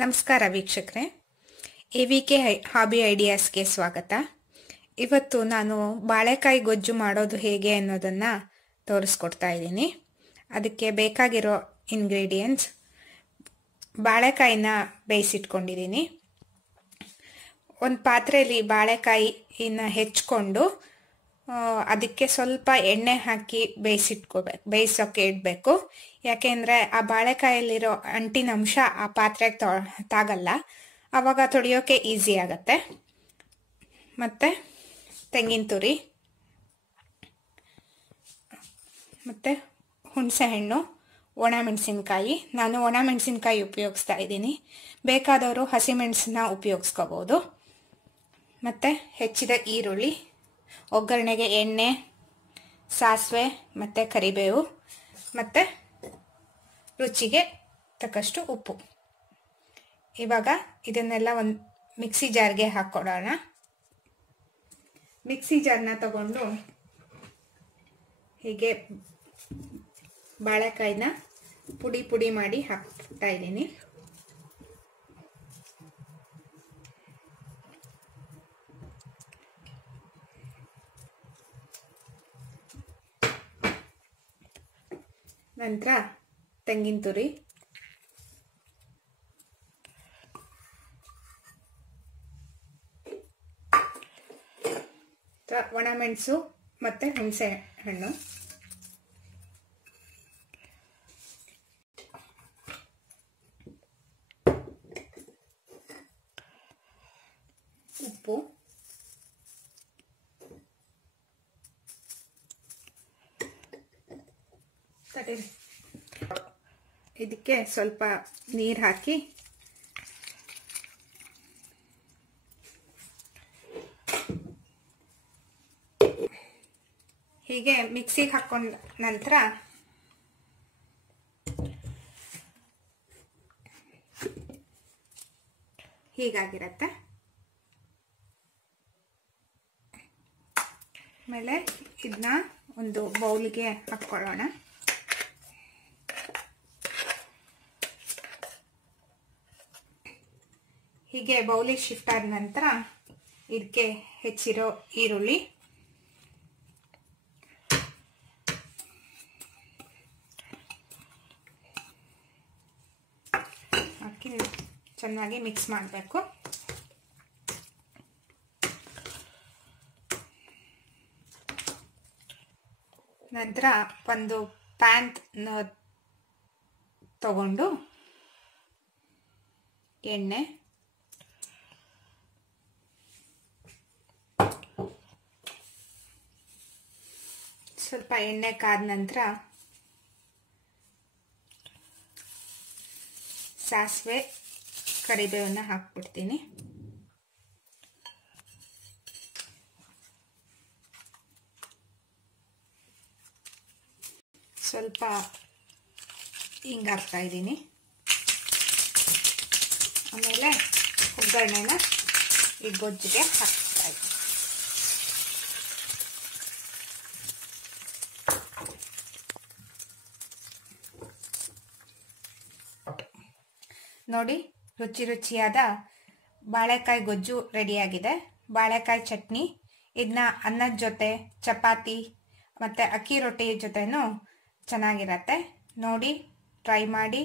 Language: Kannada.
ನಮಸ್ಕಾರ ವೀಕ್ಷಕರೇ, AVK ಹಾಬಿ ಐಡಿಯಾಸ್ಗೆ ಸ್ವಾಗತ. ಇವತ್ತು ನಾನು ಬಾಳೆಕಾಯಿ ಗೊಜ್ಜು ಮಾಡೋದು ಹೇಗೆ ಅನ್ನೋದನ್ನು ತೋರಿಸ್ಕೊಡ್ತಾ ಇದ್ದೀನಿ. ಅದಕ್ಕೆ ಬೇಕಾಗಿರೋ ಇಂಗ್ರೀಡಿಯೆಂಟ್ಸ್: ಬಾಳೆಕಾಯಿನ ಬೇಯಿಸಿಟ್ಕೊಂಡಿದ್ದೀನಿ. ಒಂದು ಪಾತ್ರೆಯಲ್ಲಿ ಬಾಳೆಕಾಯಿನ ಹೆಚ್ಚಿಕೊಂಡು ಅದಕ್ಕೆ ಸ್ವಲ್ಪ ಎಣ್ಣೆ ಹಾಕಿ ಬೇಯಿಸೋಕ್ಕೆ ಇಡಬೇಕು. ಯಾಕೆಂದರೆ ಆ ಬಾಳೆಕಾಯಲ್ಲಿರೋ ಅಂಟಿನ ಅಂಶ ಆ ಪಾತ್ರೆಗೆ ತಾಗಲ್ಲ, ಆವಾಗ ತೊಳೆಯೋಕ್ಕೆ ಈಸಿ ಆಗುತ್ತೆ. ಮತ್ತು ತೆಂಗಿನ ತುರಿ, ಮತ್ತು ಹುಣಸೆಹಣ್ಣು, ಒಣಮೆಣಸಿನ್ಕಾಯಿ. ನಾನು ಒಣಮೆಣಸಿನ್ಕಾಯಿ ಉಪಯೋಗಿಸ್ತಾ ಇದ್ದೀನಿ, ಬೇಕಾದವರು ಹಸಿಮೆಣಸನ್ನ ಉಪಯೋಗಿಸ್ಕೋಬೋದು. ಮತ್ತು ಹೆಚ್ಚಿದ ಈರುಳ್ಳಿ, ಒಗ್ಗರಣೆಗೆ ಎಣ್ಣೆ, ಸಾಸಿವೆ ಮತ್ತು ಕರಿಬೇವು, ಮತ್ತು ರುಚಿಗೆ ತಕ್ಕಷ್ಟು ಉಪ್ಪು. ಇವಾಗ ಇದನ್ನೆಲ್ಲ ಒಂದು ಮಿಕ್ಸಿ ಜಾರ್ಗೆ ಹಾಕ್ಕೊಡೋಣ. ಮಿಕ್ಸಿ ಜಾರ್ನ ತಗೊಂಡು ಹೀಗೆ ಬಾಳೆಕಾಯಿನ ಪುಡಿ ಪುಡಿ ಮಾಡಿ ಹಾಕ್ತಾ ಇದ್ದೀನಿ. ನಂತರ ತೆಂಗಿನ ತುರಿ, ಒಣಮೆಣಸು ಮತ್ತು ಹುಣಸೆ ಹಣ್ಣು, ಉಪ್ಪು, ಇದಕ್ಕೆ ಸ್ವಲ್ಪ ನೀರು ಹಾಕಿ ಹೀಗೆ ಮಿಕ್ಸಿಗೆ ಹಾಕೊಂಡ ನಂತರ ಹೀಗಾಗಿರತ್ತೆ. ಆಮೇಲೆ ಇದನ್ನ ಒಂದು ಬೌಲ್ಗೆ ಹಾಕ್ಕೊಳ್ಳೋಣ. ಹೀಗೆ ಬೌಲಿಗೆ ಶಿಫ್ಟ್ ಆದ ನಂತರ ಇದಕ್ಕೆ ಹೆಚ್ಚಿರೋ ಈರುಳ್ಳಿ, ಹಾಕಿ ಚೆನ್ನಾಗಿ ಮಿಕ್ಸ್ ಮಾಡಬೇಕು. ನಂತರ ಒಂದು ಪ್ಯಾನ್ ತಗೊಂಡು ಎಣ್ಣೆ, ಸ್ವಲ್ಪ ಎಣ್ಣೆ ಕಾದ ನಂತರ ಸಾಸಿವೆ ಕರಿಬೇವನ್ನ ಹಾಕ್ಬಿಡ್ತೀನಿ. ಸ್ವಲ್ಪ ಹಿಂಗೆ ಹಾಕ್ತಾ ಇದ್ದೀನಿ. ಆಮೇಲೆ ಒಗ್ಗರಣೆನ ಈ ಗೊಜ್ಜಿಗೆ ಹಾಕ್ತಾ ಇದ್ದೀನಿ. ನೋಡಿ, ರುಚಿಯಾದ ಬಾಳೆಕಾಯಿ ಗೊಜ್ಜು ರೆಡಿಯಾಗಿದೆ. ಬಾಳೆಕಾಯಿ ಚಟ್ನಿ, ಇದನ್ನ ಅನ್ನದ ಜೊತೆ, ಚಪಾತಿ ಮತ್ತು ಅಕ್ಕಿ ರೊಟ್ಟಿ ಜೊತೆನೂ ಚೆನ್ನಾಗಿರತ್ತೆ. ನೋಡಿ, ಟ್ರೈ ಮಾಡಿ.